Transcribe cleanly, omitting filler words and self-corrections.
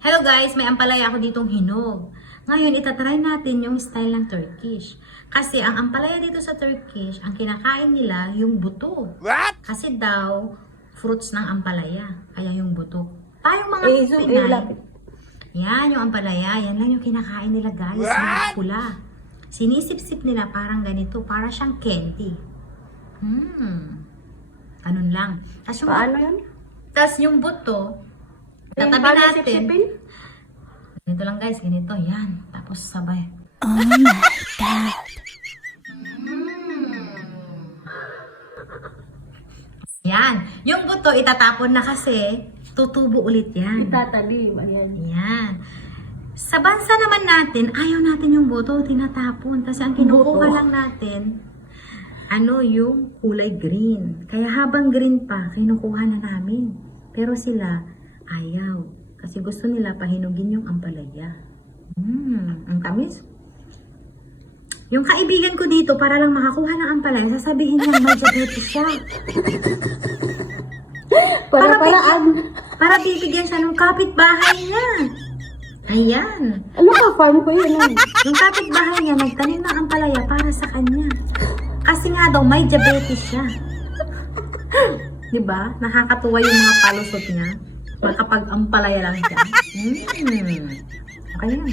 Hello guys, may ampalaya ako ditong hinog. Ngayon, itatry natin yung style ng Turkish. Kasi ang ampalaya dito sa Turkish, ang kinakain nila yung buto. What? Kasi daw, fruits ng ampalaya. Kaya yung buto. Tayong mga Zoom, Pinay, lapit. yan yung ampalaya. Yan lang yung kinakain nila guys. What? Yung pula. Sinisip-sip nila parang ganito. Para siyang candy. Ganun lang. Tapos yung, Paano yun? yung buto, tatabi Paano natin. sip-sipin? Ganito lang guys, ganito. Yan. Tapos sabay. Oh my God. Yan. Yung buto, itatapon na kasi tutubo ulit yan. Itatalim. Ano yan? Yan. Sa bansa naman natin, ayaw natin yung buto, tinatapon. Kasi ang kinukuha Buto. lang natin, yung kulay green. Kaya habang green pa, kinukuha na namin. Pero sila, ayaw. Kasi gusto nila pahinugin yung ampalaya. Ang tamis. Yung kaibigan ko dito, para lang makakuha ng ampalaya, sasabihin niya may diabetes siya. Para bibigyan siya ng kapitbahay niya. Ayan. Ano ka? Farm ko yun. Yung kapitbahay niya, nagtanim ng ampalaya para sa kanya. Kasi nga daw, may diabetes siya. Diba? Nakakatuwa yung mga palusot niya. Makapag-ampalaya lang siya. Okay yan.